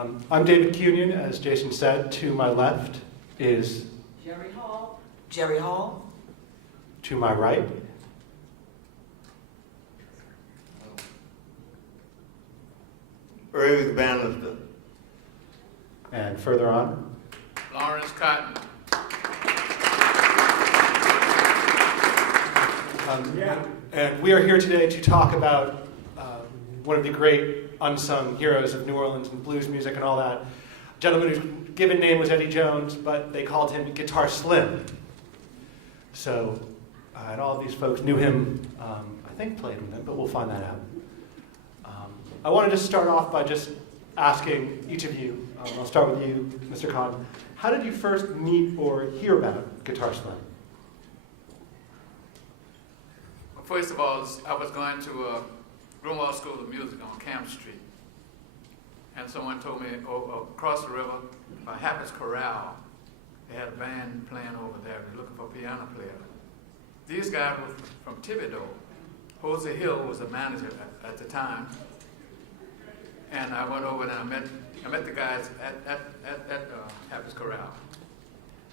I'm David Cunion, as Jason said. To my left is Jerry Hall. Jerry Hall. to my right. Irving Bannister. And further on, Lawrence Cotton. and we are here today to talk about one of the great unsung heroes of New Orleans and blues music and all that. A gentleman whose given name was Eddie Jones, but they called him Guitar Slim. So, and all of these folks knew him, I think played with him, but we'll find that out. I wanted to start off by just asking each of you, I'll start with you, Mr. Kahn, how did you first meet or hear about Guitar Slim? Well, first of all, I was going to Greenwald School of Music on Camp Street. And someone told me across the river by Happy's Corral, they had a band playing over there. They were looking for a piano player. These guys were from Thibodeau. Jose Hill was the manager at the time. And I went over and I met the guys at Happy's Corral.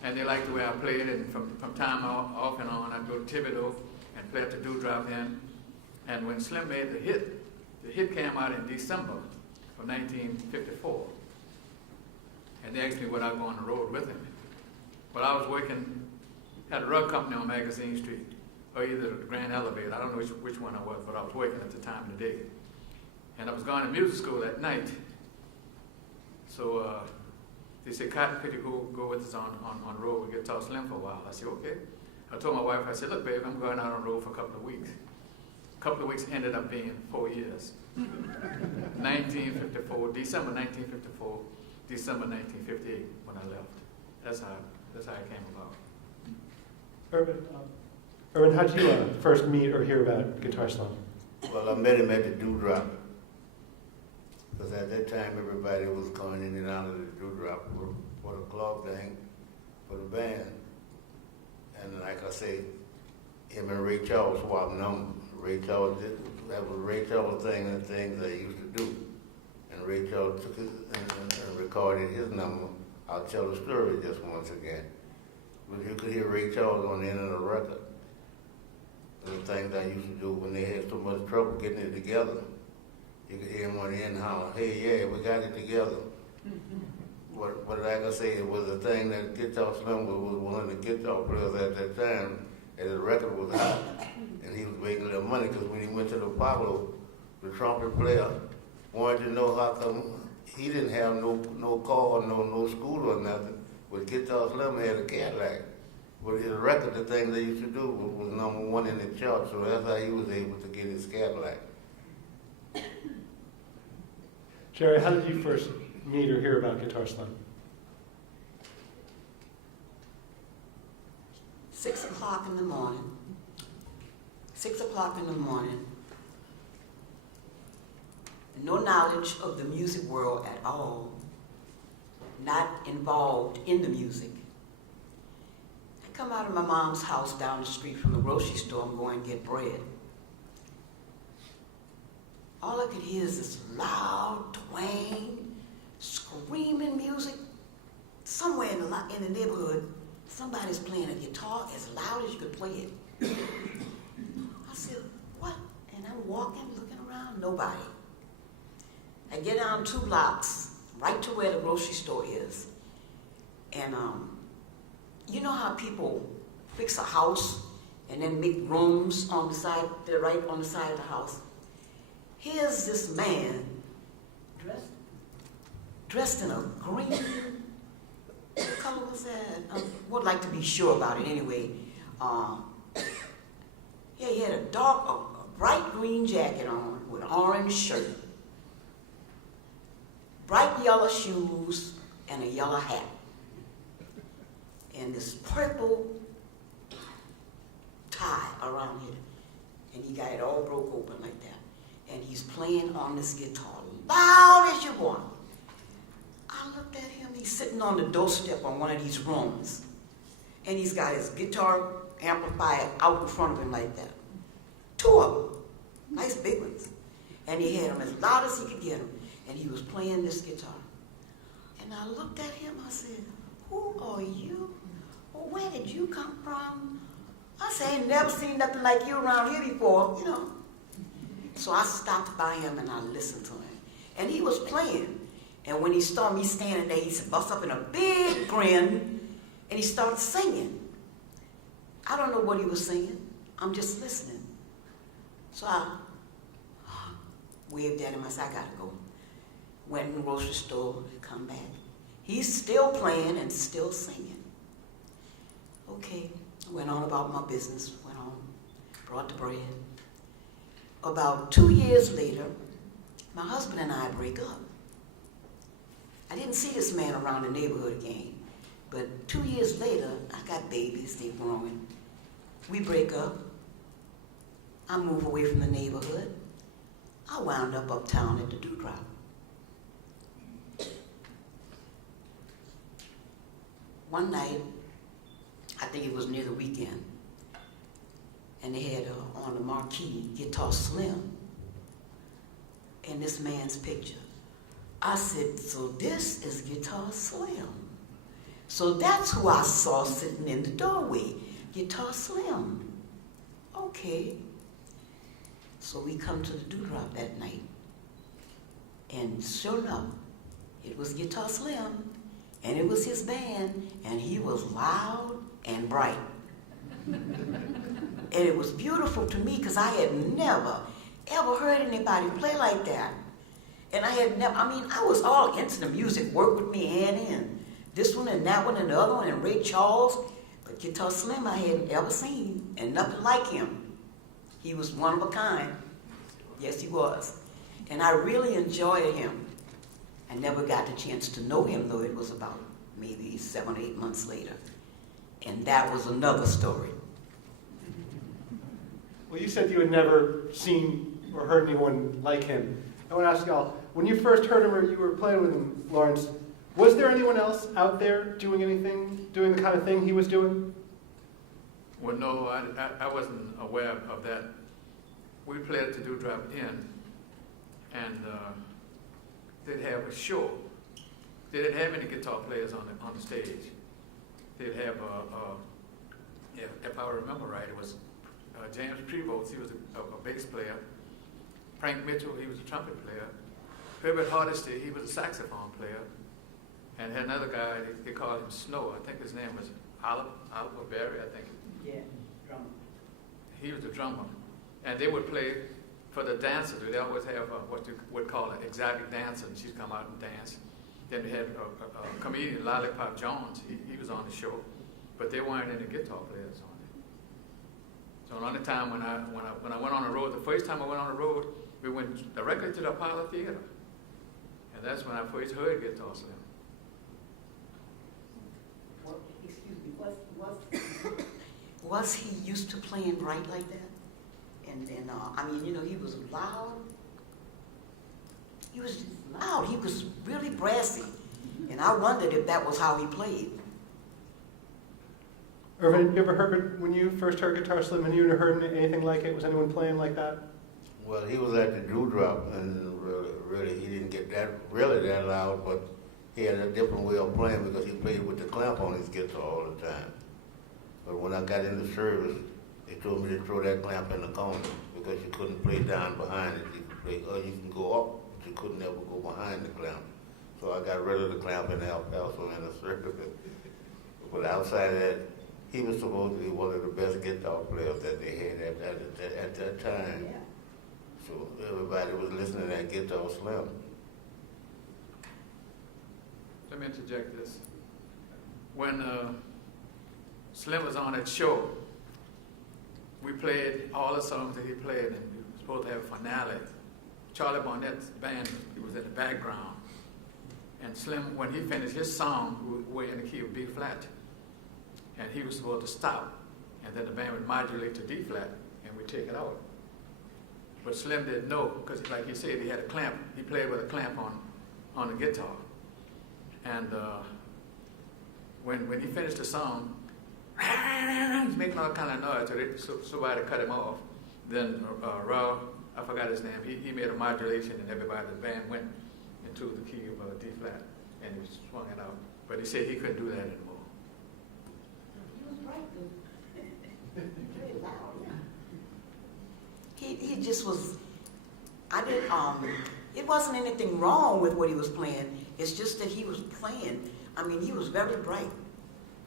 And they liked the way I played, and from time off and on, I'd go to Thibodeau and play at the Dewdrop Inn. And when Slim made the hit came out in December of 1954. And they asked me would I go on the road with him. Well, I was working at a rug company on Magazine Street, or either the Grand Elevator. I don't know which one I was, but I was working at the time of the day. And I was going to music school that night. So they said, Cotton, could you go with us on the road with Guitar Slim for a while? I said, okay. I told my wife, I said, look, babe, I'm going out on the road for a couple of weeks. A couple of weeks ended up being 4 years. 1954, December 1954, December 1958 when I left. That's how it came about. Irvin, how did you first meet or hear about Guitar Slim? Well, I met him at the Dewdrop. Because at that time, everybody was going in and out of the Dewdrop for the club thing, for the band. And like I say, him and Ray Charles swapped numbers. That was Ray Charles' thing and things they used to do. And Ray Charles took it and recorded his number. I'll tell the story just once again. But you could hear Ray Charles on the end of the record. The things I used to do when they had so much trouble getting it together. You could hear him on the end holler, hey, yeah, we got it together. But like I say, it was a thing that Guitar Slim was one of the guitar players at that time, and his record was hot, and he was making a little money, because when he went to the Apollo, the trumpet player wanted to know how come he didn't have no car, no school or nothing, but Guitar Slim had a Cadillac. But his record, the thing they used to do was #1 in the chart, so that's how he was able to get his Cadillac. Jerry, how did you first meet or hear about Guitar Slim? 6 o'clock in the morning. 6 o'clock in the morning. No knowledge of the music world at all. Not involved in the music. I come out of my mom's house down the street from the grocery store. I'm going to get bread. All I could hear is this loud twang, screaming music. Somewhere in the neighborhood, somebody's playing a guitar as loud as you could play it. I said, what? And I'm walking, looking around, nobody. I get down 2 blocks, right to where the grocery store is. And you know how people fix a house and then make rooms on the side, they're right on the side of the house. Here's this man dressed in a green, what color was that? I would like to be sure about it anyway. Yeah, he had a bright green jacket on with an orange shirt, bright yellow shoes, and a yellow hat. And this purple tie around here. And he got it all broke open like that. And he's playing on this guitar, loud as you want. I looked at him, he's sitting on the doorstep on one of these rooms. And he's got his guitar amplifier out in front of him like that. 2 of them, nice big ones. And he had them as loud as he could get them. And he was playing this guitar. And I looked at him, I said, who are you? Well, where did you come from? I said, I ain't never seen nothing like you around here before, you know. So I stopped by him and I listened to him. And he was playing. And when he saw me standing there, he bust up in a big grin and he started singing. I don't know what he was singing. I'm just listening. So I waved at him. I said, I gotta go. Went in the grocery store, come back. He's still playing and still singing. Okay, went on about my business, went on, brought the bread. About 2 years later, my husband and I break up. I didn't see this man around the neighborhood again, but 2 years later, I got babies, they're growing. We break up. I move away from the neighborhood. I wound up uptown at the Dewdrop. One night, I think it was near the weekend, and they had on the marquee Guitar Slim in this man's picture. I said, so this is Guitar Slim. So that's who I saw sitting in the doorway, Guitar Slim. Okay. So we come to the Dewdrop that night, and sure enough, it was Guitar Slim, and it was his band, and he was loud and bright. And it was beautiful to me because I had never, ever heard anybody play like that. And I had never, I was all into the music, work with me hand in. This one and that one and the other one and Ray Charles. But Guitar Slim I hadn't ever seen, and nothing like him. He was one of a kind. Yes, he was. And I really enjoyed him. I never got the chance to know him, though it was about maybe 7 or 8 months later. And that was another story. Well, you said you had never seen or heard anyone like him. I want to ask y'all, when you first heard him or you were playing with him, Lawrence, was there anyone else out there doing anything, doing the kind of thing he was doing? Well, no, I wasn't aware of that. We played at the Dewdrop Inn, and they'd have a show. They didn't have any guitar players on the stage. They'd have, if I remember right, it was James Prevost, he was a bass player. Frank Mitchell, he was a trumpet player. Herbert Hardesty, he was a saxophone player. And had another guy, they called him Snow. I think his name was Oliver Berry, I think. Yeah, drummer. He was the drummer. And they would play for the dancers. They always have what you would call an exotic dancer, and she'd come out and dance. Then they had a comedian, Lollipop Jones. He was on the show, but there weren't any guitar players on it. So the only time when I went on the road, the first time I went on the road, we went directly to the Apollo Theater, and that's when I first heard Guitar Slim. Well, excuse me, was he used to playing bright like that? And he was loud. He was loud. He was really brassy. And I wondered if that was how he played. Irvin, you ever heard, when you first heard Guitar Slim, and you ever heard anything like it? Was anyone playing like that? Well, he was at the Dewdrop, and really, he didn't get that loud, but he had a different way of playing because he played with the clamp on his guitar all the time. But when I got into service, they told me to throw that clamp in the corner because you couldn't play down behind it. You could play, you can go up, but you couldn't ever go behind the clamp. So I got rid of the clamp and also in the service. But outside of that, he was supposed to be one of the best guitar players that they had at that time. Yeah. So everybody was listening to that Guitar Slim. Let me interject this. When Slim was on that show, we played all the songs that he played, and we were supposed to have a finale. Charlie Barnett's band was in the background. And Slim, when he finished his song, we were in the key of B flat. And he was supposed to stop. And then the band would modulate to D flat, and we'd take it out. But Slim didn't know, because like he said, he had a clamp. He played with a clamp on the guitar. And when he finished the song, he's making all kind of noise, so somebody cut him off. Then Raw, I forgot his name, he made a modulation, and everybody, the band went into the key of D flat. and he swung it out. But he said he couldn't do that anymore. He was right though. Very loud, yeah. He just was, it wasn't anything wrong with what he was playing. It's just that he was playing. I mean, he was very bright.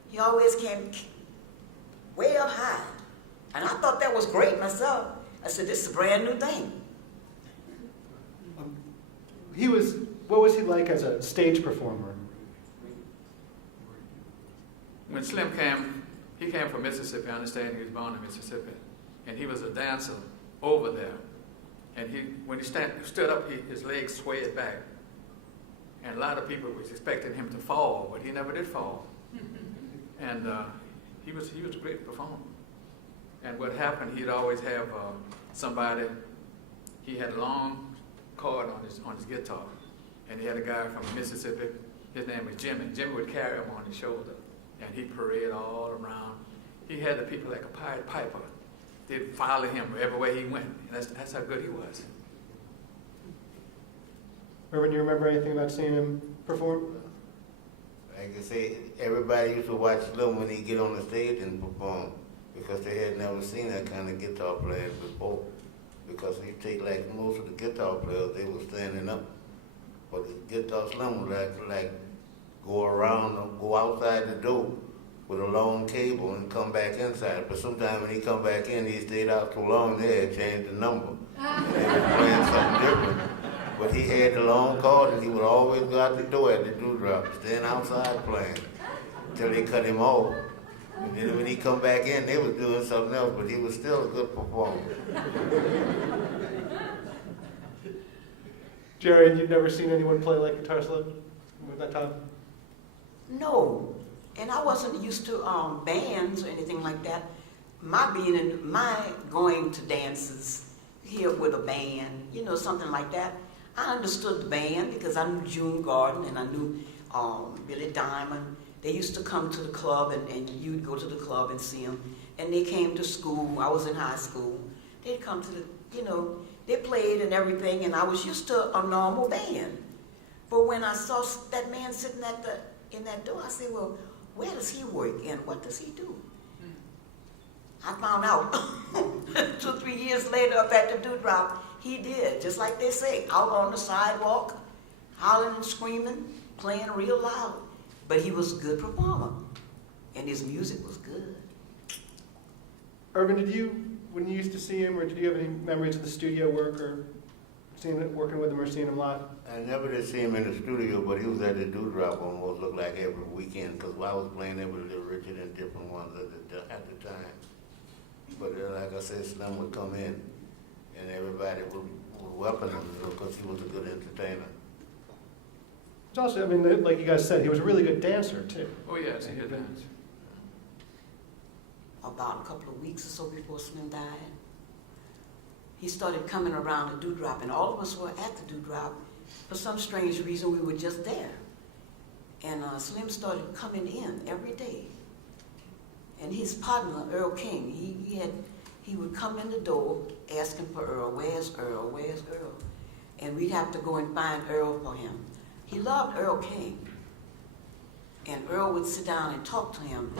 He always came way up high. And I thought that was great myself. I said, this is a brand new thing. What was he like as a stage performer? When Slim came, he came from Mississippi. I understand he was born in Mississippi. And he was a dancer over there. And when he stood up, his legs swayed back. And a lot of people was expecting him to fall, but he never did fall. And he was a great performer. And what happened, he'd always have somebody. He had a long cord on his guitar, and he had a guy from Mississippi. His name was Jimmy. Jimmy would carry him on his shoulder, and he'd parade all around. He had the people like a Pied Piper. They'd follow him everywhere he went, and that's how good he was. Irvin, you remember anything about seeing him perform? Like I say, everybody used to watch Slim when he get on the stage and perform because they had never seen that kind of guitar player before. Because you take like most of the guitar players, they were standing up. But the guitar Slim would like go around or go outside the door with a long cable and come back inside. But sometimes when he come back in, he stayed out so long they had changed the number. And they were playing something different. But he had the long cord and he would always go out the door at the dewdrop, stand outside playing until they cut him off. And then when he come back in, they was doing something else, but he was still a good performer. Jerry, you've never seen anyone play like Guitar Slim at that time? No, and I wasn't used to bands or anything like that. My going to dances here with a band, something like that. I understood the band because I knew June Garden and I knew Billy Diamond. They used to come to the club and you'd go to the club and see them. And they came to school. I was in high school. They'd come to they played and everything, and I was used to a normal band. But when I saw that man sitting in that door, I said, well, where does he work and what does he do? I found out 2 or 3 years later up at the Dewdrop, he did, just like they say, out on the sidewalk, hollering and screaming, playing real loud. But he was a good performer, and his music was good. Irvin, when you used to see him, or did you have any memories of the studio work, or working with him, or seeing him live? I never did see him in the studio, but he was at the Dewdrop almost looked like every weekend, because I was playing there with Little Richard and different ones at the time. But like I said, Slim would come in, and everybody would welcome him because he was a good entertainer. It's also, like you guys said, he was a really good dancer, too. Oh, yes, he did dance. About a couple of weeks or so before Slim died, he started coming around the Dewdrop, and all of us were at the Dewdrop. For some strange reason, we were just there. And Slim started coming in every day. And his partner, Earl King, he would come in the door asking for Earl. Where's Earl? Where's Earl? And we'd have to go and find Earl for him. He loved Earl King. And Earl would sit down and talk to him.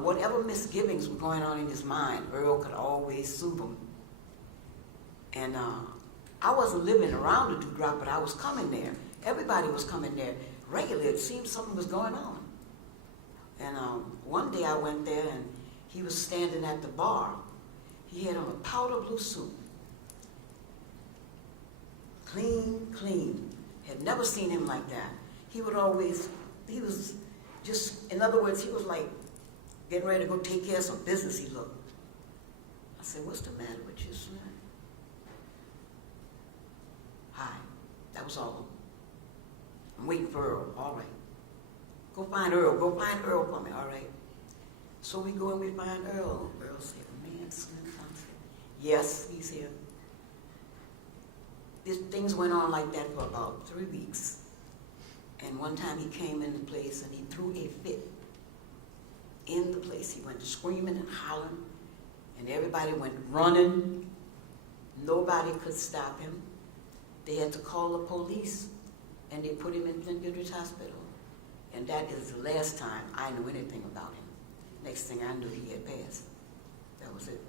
Whatever misgivings were going on in his mind, Earl could always soothe them. And I wasn't living around the Dewdrop, but I was coming there. Everybody was coming there regularly. It seemed something was going on. And one day I went there, and he was standing at the bar. He had on a powder blue suit. Clean. Had never seen him like that. He was just, in other words, he was like getting ready to go take care of some business, he looked. I said, what's the matter with you, Slim? Hi. That was all. I'm waiting for Earl. All right. Go find Earl. Go find Earl for me. All right. So we go and we find Earl. Earl said, man, Slim. I said, yes, he's here. Things went on like that for about 3 weeks. And one time he came in the place and he threw a fit in the place. He went screaming and hollering, and everybody went running. Nobody could stop him. They had to call the police, and they put him in St. Gilda's Hospital. And that is the last time I knew anything about him. Next thing I knew, he had passed. That was it.